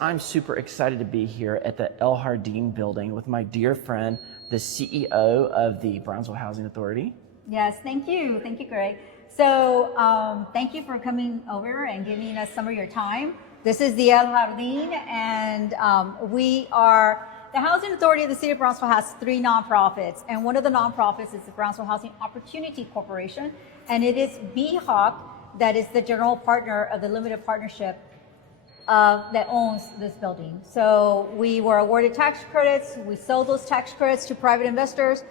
I'm super excited to be here at the El Jardin building with my dear friend, the CEO of the Brownsville Housing Authority. Yes, thank you. Thank you, Greg. So thank you for coming over and giving us some of your time. This is the El Jardin, and we are, the Housing Authority of the City of Brownsville has 3 nonprofits, and one of the nonprofits is the Brownsville Housing Opportunity Corporation, and it is BHOC that is the general partner of the limited partnership that owns this building. So we were awarded tax credits, we sold those tax credits to private investors,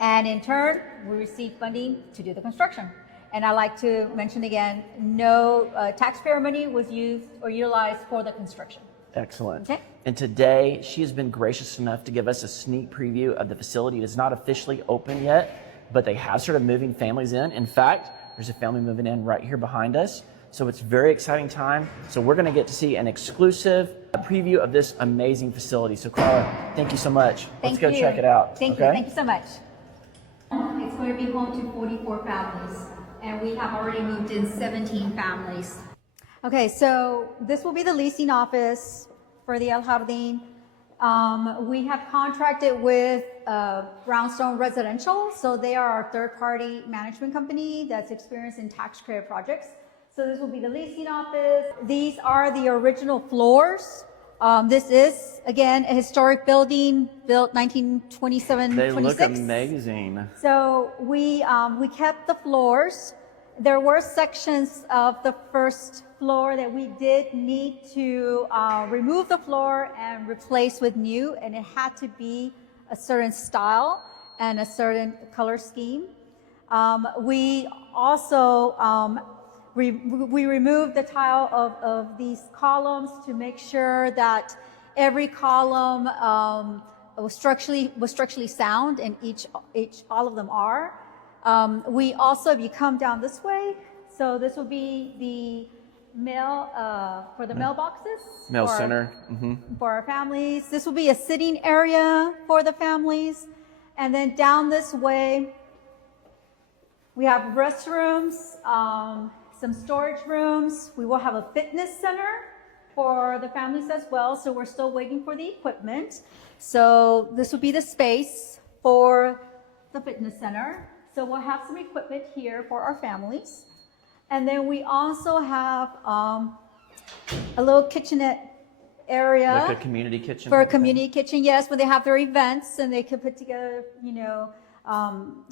and in turn, we received funding to do the construction. And I like to mention again, no taxpayer money was used or utilized for the construction. Excellent. Okay. And today, she has been gracious enough to give us a sneak preview of the facility. It is not officially open yet, but they have started moving families in. In fact, there's a family moving in right here behind us. So it's a very exciting time. So we're going to get to see an exclusive preview of this amazing facility. So Carla, thank you so much. Let's go check it out. Thank you. Thank you so much. It's going to be home to 44 families, and we have already moved in 17 families. Okay, so this will be the leasing office for the El Jardin. We have contracted with Brownstone Residential, so they are our third-party management company that's experienced in tax credit projects. So this will be the leasing office. These are the original floors. This is, again, a historic building built 1927-26. They look amazing. So we kept the floors. There were sections of the first floor that we did need to remove the floor and replace with new, and it had to be a certain style and a certain color scheme. We also we removed the tile of these columns to make sure that every column was structurally sound, and all of them are. We also, if you come down this way, so this will be the mail for the mailboxes. Mail center. For our families. This will be a sitting area for the families. And then down this way, we have restrooms, some storage rooms. We will have a fitness center for the families as well. So we're still waiting for the equipment. So this will be the space for the fitness center. So we'll have some equipment here for our families. And then we also have a little kitchenette area. Like a community kitchen? For a community kitchen, yes, where they have their events and they can put together, you know,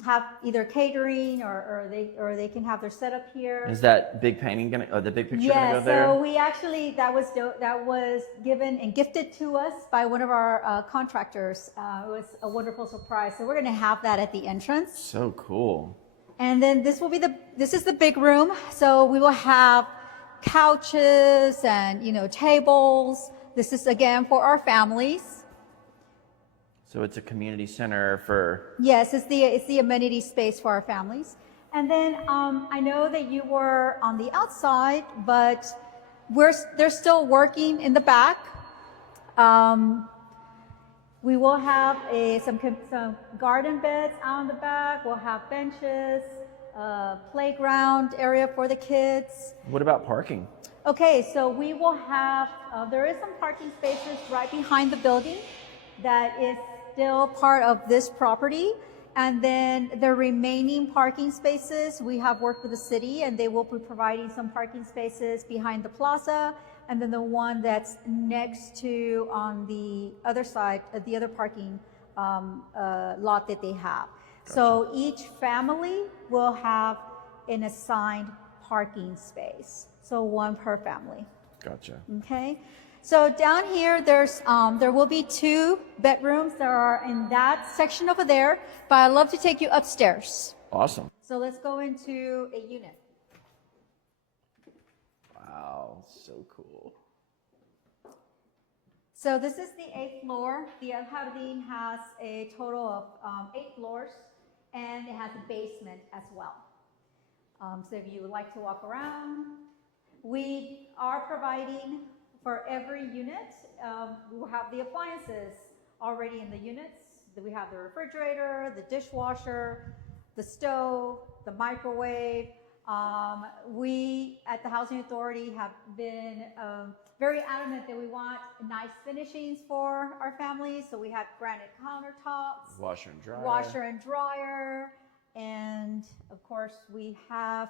have either catering or they can have their setup here. Is that big painting gonna, or the big picture gonna go there? Yeah, so we actually, that was given and gifted to us by one of our contractors. It was a wonderful surprise. So we're gonna have that at the entrance. So cool. And then this is the big room. So we will have couches and, you know, tables. This is again for our families. So it's a community center for... Yes, it's the amenity space for our families. And then I know that you were on the outside, but they're still working in the back. We will have some garden beds out in the back. We'll have benches, playground area for the kids. What about parking? Okay, so we will have, there is some parking spaces right behind the building that is still part of this property. And then the remaining parking spaces, we have worked with the city and they will be providing some parking spaces behind the plaza. And then the one that's next to on the other side, the other parking lot that they have. Gotcha. So each family will have an assigned parking space. So one per family. Gotcha. Okay. So down here, there will be 2 bedrooms that are in that section over there, but I'd love to take you upstairs. Awesome. So let's go into a unit. Wow, so cool. So this is the 8th floor. The El Jardin has a total of 8 floors, and it has a basement as well. So if you would like to walk around, we are providing for every unit, we will have the appliances already in the units. We have the refrigerator, the dishwasher, the stove, the microwave, We at the Housing Authority have been very adamant that we want nice finishings for our families. So we have granite countertops, washer and dryer, and of course we have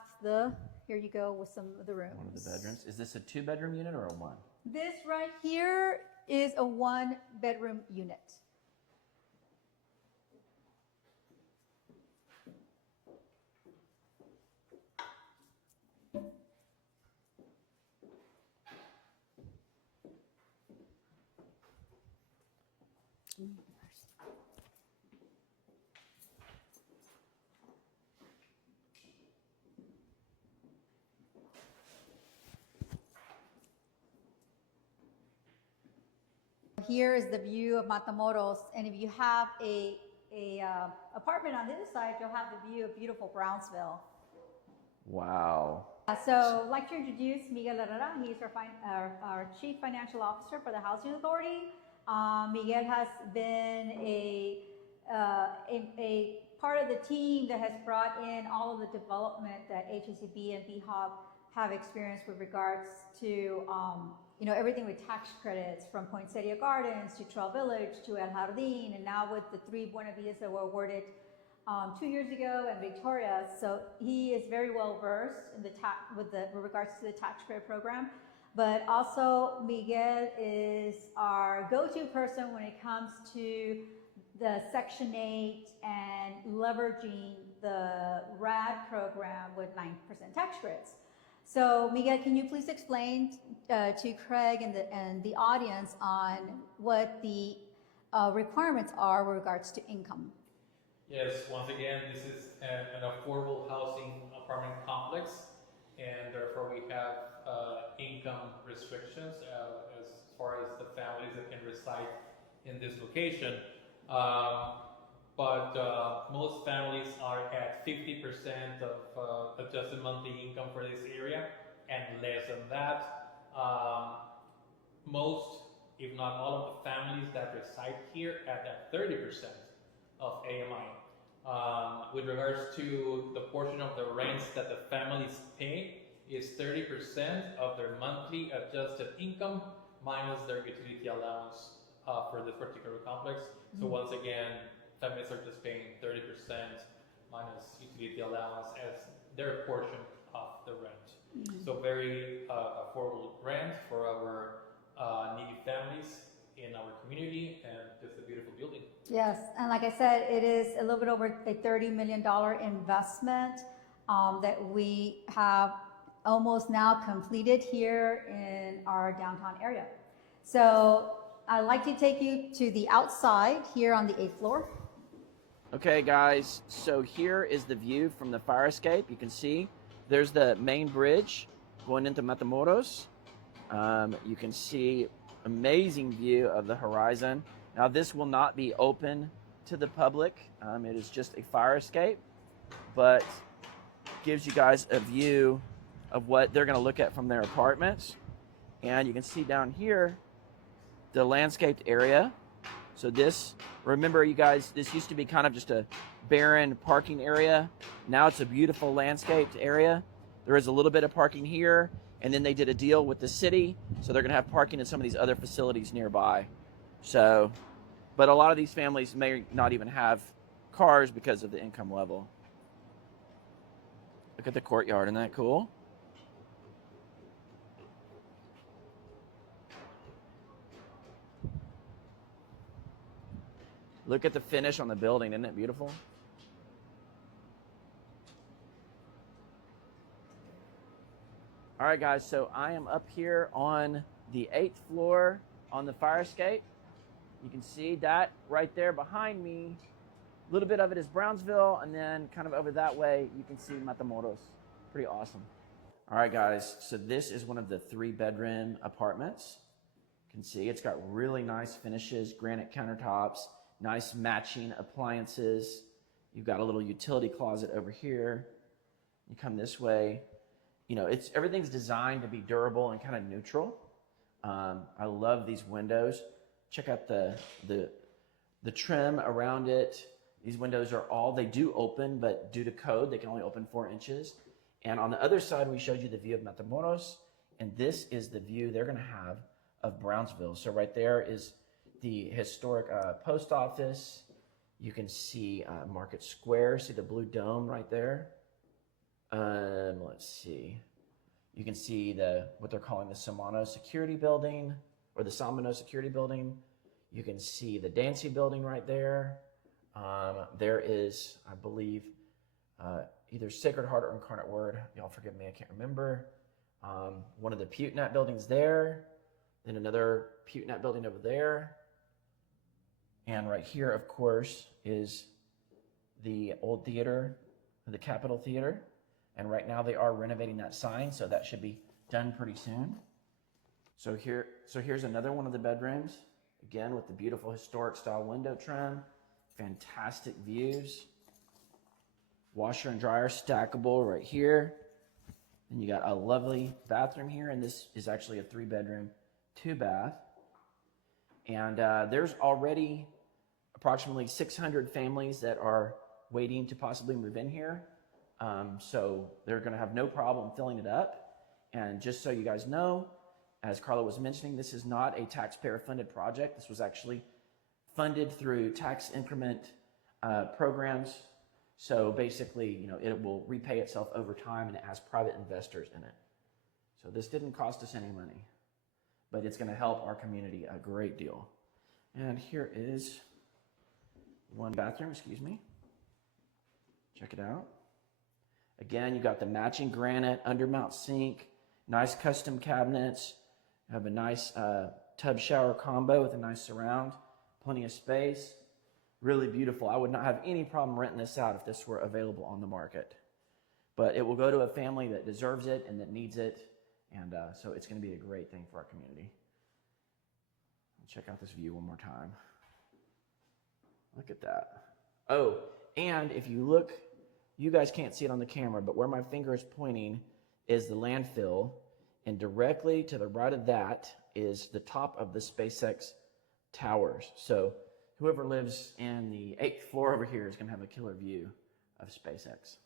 here you go with some of the rooms. One of the bedrooms. Is this a 2-bedroom unit or a 1? This right here is a 1-bedroom unit. Here is the view of Matamoros, and if you have a apartment on this side, you'll have the view of beautiful Brownsville. Wow. So I'd like to introduce Miguel Herrera. He's our Chief Financial Officer for the Housing Authority. Miguel has been a part of the team that has brought in all of the development that HACB and BHOG have experienced with regards to everything with tax credits, from Poinsettia Gardens to Trail Village to El Jardín, and now with the 3 Buena Vidas that were awarded 2 years ago and Victoria. So he is very well versed in with regards to the tax credit program. But also Miguel is our go-to person when it comes to the Section 8 and leveraging the RAD program with 9% tax credits. So Miguel, can you please explain to Craig and the audience on what the requirements are with regards to income? Yes, once again, this is an affordable housing apartment complex, and therefore we have income restrictions as far as the families that can reside in this location. But most families are at 50% of adjusted monthly income for this area, and less than that. Most, if not all, of the families that reside here at that 30% of AMI. With regards to the portion of the rents that the families pay, is 30% of their monthly adjusted income minus their utility allowance for this particular complex. So once again, families are just paying 30% minus utility allowance as their portion of the rent. So very affordable rent for our needy families in our community, and just a beautiful building. Yes, and like I said, it is a little bit over a $30 million investment that we have almost now completed here in our downtown area. So I'd like to take you to the outside here on the 8th floor. Okay guys, so here is the view from the fire escape. You can see there's the main bridge going into Matamoros. You can see amazing view of the horizon. Now this will not be open to the public. It is just a fire escape, but gives you guys a view of what they're going to look at from their apartments. And you can see down here the landscaped area. So this, remember you guys, this used to be kind of just a barren parking area. Now it's a beautiful landscaped area. There is a little bit of parking here, and then they did a deal with the city, so they're gonna have parking in some of these other facilities nearby. So, but a lot of these families may not even have cars because of the income level. Look at the courtyard, isn't that cool? Look at the finish on the building, isn't it beautiful? All right, guys, so I am up here on the 8th floor on the fire escape. You can see that right there behind me. A little bit of it is Brownsville, and then kind of over that way, you can see Matamoros. Pretty awesome. All right, guys, so this is one of the 3-bedroom apartments. You can see it's got really nice finishes, granite countertops, nice matching appliances. You've got a little utility closet over here. You come this way. You know, everything's designed to be durable and kind of neutral. I love these windows. Check out the trim around it. These windows are they do open, but due to code, they can only open 4 inches. And on the other side, we showed you the view of Matamoros, and this is the view they're going to have of Brownsville. So right there is the historic post office. You can see Market Square. See the blue dome right there? Let's see. You can see what they're calling the Samano Security Building, or the Samano Security Building. You can see the Dancy Building right there. There is, I believe, either Sacred Heart or Incarnate Word. Y'all forgive me, I can't remember. One of the Putenat buildings there. Then another Putenat building over there. And right here, of course, is the old theater, the Capitol Theater. And right now they are renovating that sign, so that should be done pretty soon. So here's another one of the bedrooms, again with the beautiful historic style window trim, fantastic views. Washer and dryer stackable right here. And you got a lovely bathroom here, and this is actually a 3-bedroom, 2-bath. And there's already approximately 600 families that are waiting to possibly move in here. So they're going to have no problem filling it up. And just so you guys know, as Carla was mentioning, this is not a taxpayer-funded project. This was actually funded through tax increment programs. So basically, you know, it will repay itself over time, and it has private investors in it. So this didn't cost us any money, but it's going to help our community a great deal. And here is one bathroom, excuse me. Check it out. Again, you got the matching granite undermount sink, nice custom cabinets. You have a nice tub shower combo with a nice surround, plenty of space. Really beautiful. I would not have any problem renting this out if this were available on the market. But it will go to a family that deserves it and that needs it. And so it's going to be a great thing for our community. Check out this view one more time. Look at that. Oh, and if you look, you guys can't see it on the camera, but where my finger is pointing is the landfill. And directly to the right of that is the top of the SpaceX towers. So whoever lives in the 8th floor over here is going to have a killer view of SpaceX.